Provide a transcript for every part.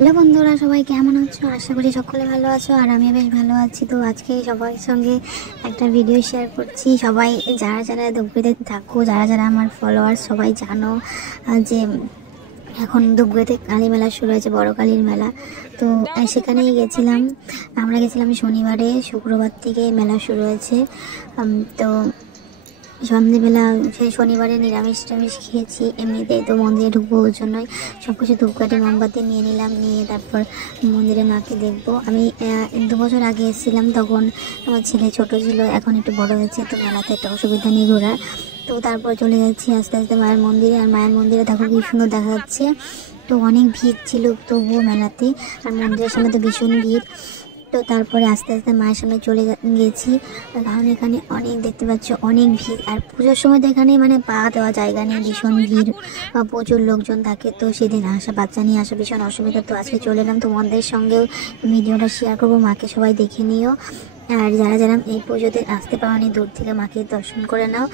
Hello বন্ধুরা, সবাই কেমন আছো? আশা করি সকলে ভালো আছো আর আমি বেশ ভালো আছি। তো আজকে সবার সঙ্গে একটা ভিডিও শেয়ার করছি। সবাই যারা যারা ধূপগুড়িতে থাকো, যারা যারা আমার ফলোয়ার্স, সবাই জানো যে এখন ধূপগুড়িতে কালী মেলা শুরু হয়েছে, বড় কালীর মেলা। তো সেখানেই গেছিলাম। আমরা গেছিলাম শনিবারে, শুক্রবার থেকে মেলা শুরু হয়েছে। তো সন্ধ্যেবেলা সেই শনিবারে নিরামিষ টামিষ খেয়েছি। এমনিতেই তো মন্দিরে ঢুকবো, ওই জন্যই সব কিছু ধূপকাঠি মোমবাতি নিয়ে নিলাম, নিয়ে তারপর মন্দিরে মাকে দেখবো। আমি 2 বছর আগে এসেছিলাম, তখন আমার ছেলে ছোট ছিল, এখন একটু বড় হয়েছে, তো মেলাতে একটা অসুবিধা নেই ঘোরার। তো তারপর চলে যাচ্ছি আস্তে আস্তে মায়ের মন্দিরে। আর মায়ের মন্দিরে দেখো কি সুন্দর দেখা যাচ্ছে। তো অনেক ভিড় ছিল তবুও মেলাতে, আর মন্দিরের সামনে তো ভীষণ ভিড়। তো তারপরে আস্তে আস্তে মায়ের সামনে চলে গেছি, কারণ এখানে অনেক দেখতে পাচ্ছ অনেক ভিড়। আর পুজোর সময় তো এখানে মানে পা দেওয়া জায়গা নেই, ভীষণ ভিড়, প্রচুর লোকজন থাকে। তো সেদিন বাচ্চা নিয়ে আসা ভীষণ অসুবিধা। তো আজকে চলে এলাম তোমাদের সঙ্গেও ভিডিওটা শেয়ার করবো, মাকে সবাই দেখে নিও। আর যারা যারা এই পুজোতে আসতে পারোনি, দূর থেকে মাকে দর্শন করে নাও।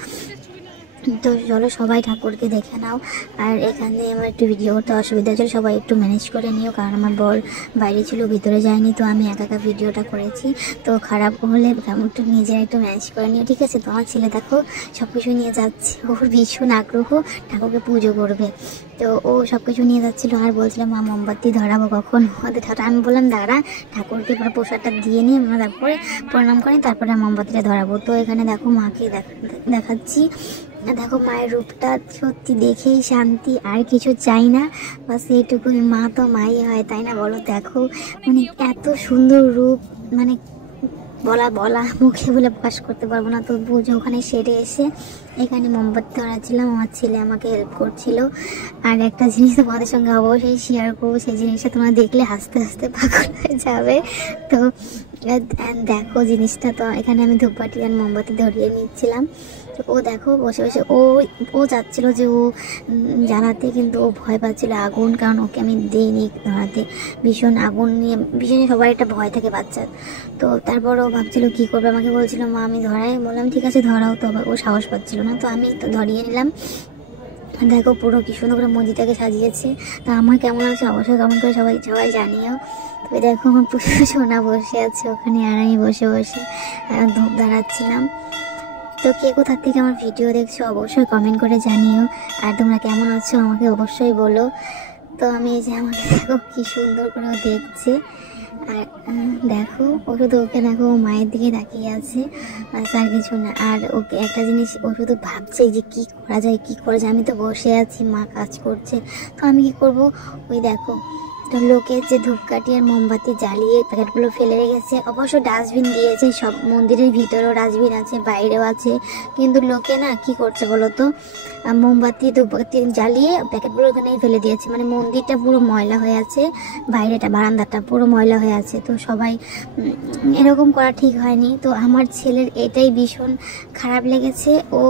তো চলো সবাই ঠাকুরকে দেখে নাও। আর এখানে আমার একটু ভিডিও করতে অসুবিধা হচ্ছিল, সবাই একটু ম্যানেজ করে নিও, কারণ আমার বর বাইরে ছিল, ভিতরে যায়নি। তো আমি একা একা ভিডিওটা করেছি। তো খারাপ হলে একটু নিজেরা একটু ম্যানেজ করে নিও, ঠিক আছে? তো আমার ছেলে দেখো সব কিছু নিয়ে যাচ্ছে, ওর ভীষণ আগ্রহ ঠাকুরকে পুজো করবে। তো ও সব কিছু নিয়ে যাচ্ছিলো, আর বলছিলাম মা মোমবাতি ধরাবো কখন ওদের ঠাকুর। আমি বললাম দাঁড়া, ঠাকুরকে পুরো প্রসাদটা দিয়ে নিই আমরা, তারপরে প্রণাম করি, তারপরে মোমবাতিটা ধরাবো। তো এখানে দেখো মাকে দেখাচ্ছি। দেখো মায়ের রূপটা সত্যি দেখেই শান্তি, আর কিছু চাই না, বাস এইটুকুই। মা তো মাই হয়, তাই না বলো? দেখো মানে এত সুন্দর রূপ, মানে বলা মুখে বলে প্রকাশ করতে পারবো না। তো পুজো ওখানে সেরে এসে এখানে মোমবাতি ধরাচ্ছিলাম, আমার ছেলে আমাকে হেল্প করছিল। আর একটা জিনিস তোমাদের সঙ্গে অবশ্যই শেয়ার করবো, সেই জিনিসটা তোমরা দেখলে হাসতে হাসতে পাগল হয়ে যাবে। তো দেখো জিনিসটা, তো এখানে আমি ধূপকাঠি আর মোমবাতি ধরিয়ে নিচ্ছিলাম। তো ও দেখো বসে বসে ও চাচ্ছিল যে ও জ্বালাতে, কিন্তু ও ভয় পাচ্ছিল আগুন, কারণ ওকে আমি দিইনি ধরাতে। ভীষণ আগুন নিয়ে ভীষণ সবার একটা ভয় থাকে বাচ্চার। তো তারপর ও ভাবছিল কী করবে, আমাকে বলছিল মা আমি ধরাই, বললাম ঠিক আছে ধরাও। তো ও সাহস পাচ্ছিল না, তো আমি তো ধরিয়ে নিলাম। দেখো পুরো কি সুন্দর করে মন্দিরটাকে সাজিয়েছে। তা আমার কেমন আছে অবশ্যই কমেন্ট করে সবাই সবাই জানিও। তবে দেখো আমার পুরো সোনা বসে আছে ওখানে, আর আমি বসে বসে ধূপ দাঁড়াচ্ছিলাম। তো কে কোথা থেকে আমার ভিডিও দেখছো অবশ্যই কমেন্ট করে জানিও। আর তোমরা কেমন আছো আমাকে অবশ্যই বলো। তো আমি এই যে আমাকে দেখো কি সুন্দর করে ও দেখছে। আর দেখো ও শুধু, ওকে দেখো মায়ের দিকে তাকিয়ে আছে, আর কিছু না। আর ওকে একটা জিনিস, ও শুধু ভাবছে যে কি করা যায় কি করা যায়। আমি তো বসে আছি, মা কাজ করছে, তো আমি কি করব? ওই দেখো, তো লোকে যে ধূপকাঠি আর মোমবাতি জ্বালিয়ে প্যাকেটগুলো ফেলে রেখেছে। অবশ্য ডাস্টবিন দিয়েছে, সব মন্দিরের ভিতরেও ডাস্টবিন আছে, বাইরেও আছে। কিন্তু লোকে না কি করছে বলো তো, মোমবাতি ধূপবাতি জ্বালিয়ে প্যাকেটগুলো ওখানেই ফেলে দিয়েছে। মানে মন্দিরটা পুরো ময়লা হয়ে আছে, বাইরেটা বারান্দাটা পুরো ময়লা হয়ে আছে। তো সবাই এরকম করা ঠিক হয়নি। তো আমার ছেলের এটাই ভীষণ খারাপ লেগেছে। ও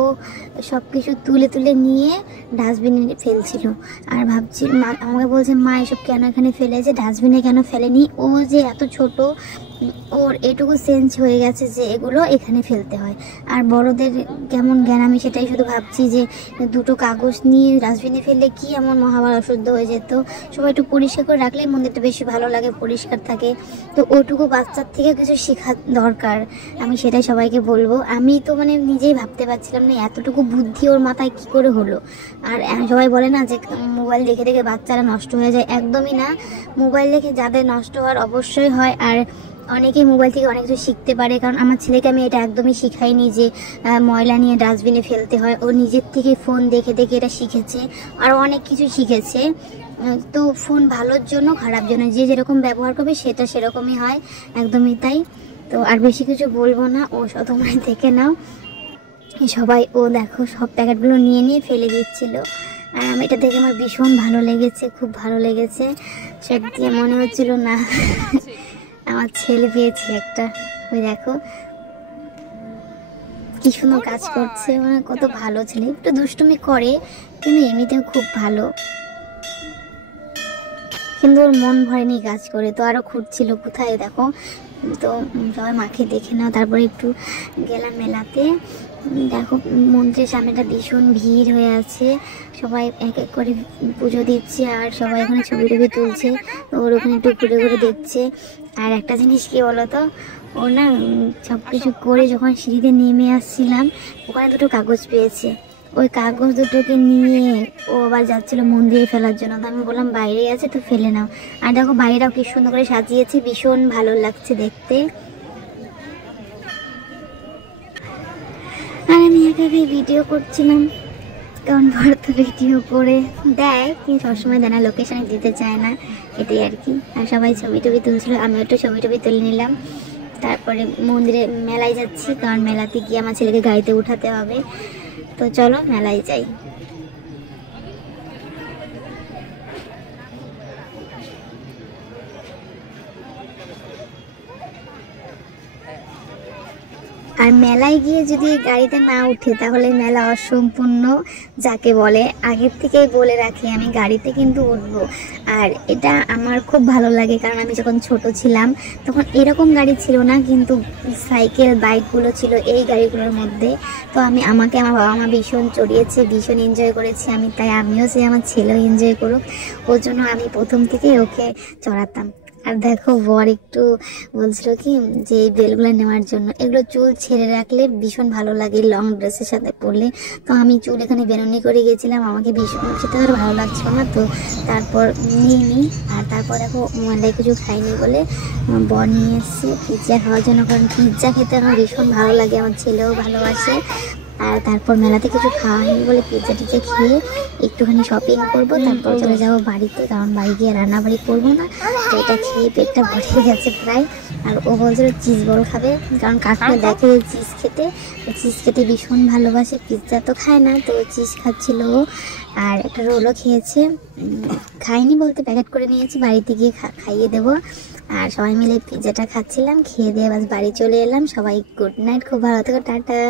সব কিছু তুলে তুলে নিয়ে ডাস্টবিনে ফেলছিল, আর ভাবছিল আমাকে বলছে মা এসব কেন এখানে ফেলেছে, ডাস্টবিনে কেন ফেলেনি। ও যে এত ছোট, ওর এটুকু সেন্স হয়ে গেছে যে এগুলো এখানে ফেলতে হয়। আর বড়দের কেমন জ্ঞান, আমি সেটাই শুধু ভাবছি যে দুটো কাগজ নিয়ে ডাস্টবিনে ফেললে কি এমন মহাভার অশুদ্ধ হয়ে যেত। সবাই একটু পরিষ্কার করে রাখলেই মন্দিরটা বেশি ভালো লাগে, পরিষ্কার থাকে। তো ওটুকু বাচ্চার থেকে কিছু শেখা দরকার, আমি সেটাই সবাইকে বলবো। আমি তো মানে নিজেই ভাবতে পারছিলাম না এতটুকু বুদ্ধি ওর মাথায় কি করে হলো। আর সবাই বলে না যে মোবাইল দেখে দেখে বাচ্চারা নষ্ট হয়ে যায়, একদমই না। মোবাইল দেখে যাদের নষ্ট হওয়ার অবশ্যই হয়, আর অনেকেই মোবাইল থেকে অনেক কিছু শিখতে পারে। কারণ আমার ছেলেকে আমি এটা একদমই শিখাইনি যে ময়লা নিয়ে ডাস্টবিনে ফেলতে হয়। ও নিজের থেকে ফোন দেখে দেখে এটা শিখেছে, আর অনেক কিছু শিখেছে। তো ফোন ভালোর জন্য খারাপ জন্য যে যেরকম ব্যবহার করবে সেটা সেরকমই হয়, একদমই তাই। তো আর বেশি কিছু বলবো না, ও তোমরা দেখে নাও। সবাই ও দেখো সব প্যাকেটগুলো নিয়ে নিয়ে ফেলে দিচ্ছিল, আর আমি এটা দেখে আমার ভীষণ ভালো লেগেছে, খুব ভালো লেগেছে। সত্যি মনে হচ্ছিল না আমার ছেলে পেয়েছি একটা। ওই দেখো কি সুন্দর কাজ করছে, মানে কত ভালো ছেলে। একটু দুষ্টুমি করে কিন্তু এমনিতেও খুব ভালো, কিন্তু ওর মন ভরেনি কাজ করে। তো আরও খুঁজছিল কোথায়, দেখো। তো সবাই মাকে দেখে নাও। তারপরে একটু গেলাম মেলাতে, দেখো মন্দিরের সামনেটা ভীষণ ভিড় হয়ে আছে, সবাই এক এক করে পুজো দিচ্ছে আর সবাই ওখানে ছবি টবি তুলছে। ওর ওখানে একটু ঘুরে ঘুরে দেখছে। আর একটা জিনিস কি বলতো, ও না সব কিছু করে যখন সিঁড়িতে নেমে আসছিলাম ওখানে দুটো কাগজ পেয়েছে, ওই কাগজ দুটোকে নিয়ে ও আবার যাচ্ছিল মন্দিরে ফেলার জন্য। তো আমি বললাম বাইরে আছে তো ফেলে নাও। আর দেখো বাইরেটাও কি সুন্দর করে সাজিয়েছে, ভীষণ ভালো লাগছে দেখতে। আর আমি একা ভিডিও করছিলাম, কারণ ভরত ভিডিও করে দেয় কিন্তু সবসময় দেয় না, লোকেশনে দিতে চায় না, এটাই আর কি। আর সবাই ছবি টবি তুলছিল, আমি একটু ছবি টবি তুলে নিলাম। তারপরে মন্দিরে মেলায় যাচ্ছি, কারণ মেলাতে গিয়ে আমার ছেলেকে গাড়িতে উঠাতে হবে। তো চলো মেলায় যাই। আর মেলায় গিয়ে যদি গাড়িতে না উঠে তাহলে মেলা অসম্পূর্ণ যাকে বলে। আগের থেকেই বলে রাখি আমি গাড়িতে কিন্তু উঠবো। আর এটা আমার খুব ভালো লাগে, কারণ আমি যখন ছোট ছিলাম তখন এরকম গাড়ি ছিল না, কিন্তু সাইকেল বাইকগুলো ছিল এই গাড়িগুলোর মধ্যে। তো আমাকে আমার বাবা মা ভীষণ চড়িয়েছে, ভীষণ এনজয় করেছি আমি, তাই আমিও সে আমার ছেলেও এনজয় করুক, ওর জন্য আমি প্রথম থেকে ওকে চড়াতাম। আর দেখো বর একটু বলছিল কি যে এই বেলগুলো নেওয়ার জন্য, এগুলো চুল ছেড়ে রাখলে ভীষণ ভালো লাগে লং ড্রেসের সাথে পরলে। তো আমি চুল এখানে বেনুনি করে গেছিলাম, আমাকে ভীষণ সেটা আর ভালো লাগছিল না, তো তারপর নিয়ে নিই। আর তারপর দেখো মানে কিছু খাইনি বলে বর নিয়ে এসছে পিৎজা খাওয়ার জন্য, কারণ পিৎজা খেতে আমার ভীষণ ভালো লাগে, আমার ছেলেও ভালোবাসে। আর তারপর মেলাতে কিছু খাওয়া হয়নি বলে পিৎজা টিৎজা খেয়ে একটুখানি শপিং করবো, তারপর চলে যাবো বাড়িতে, কারণ বাড়ি গিয়ে রান্নাবাড়ি করবো না। তো এটা খেয়ে পেটটা ভরে গেছে প্রায়। আর ও বলছিল চিজ বল খাবে, কারণ কাকুকে দেখে চিজ খেতে ভীষণ ভালোবাসে, পিৎজা তো খায় না, তো চিজ খাচ্ছিল ও। আর একটা রোলও খেয়েছে, খাইনি বলতে প্যাকেট করে নিয়েছি, বাড়িতে গিয়ে খাইয়ে দেবো। আর সবাই মিলে পিৎজাটা খাচ্ছিলাম, খেয়ে দিয়ে বাস বাড়ি চলে এলাম। সবাই গুড নাইট, খুব ভালো থেকো, টাটা।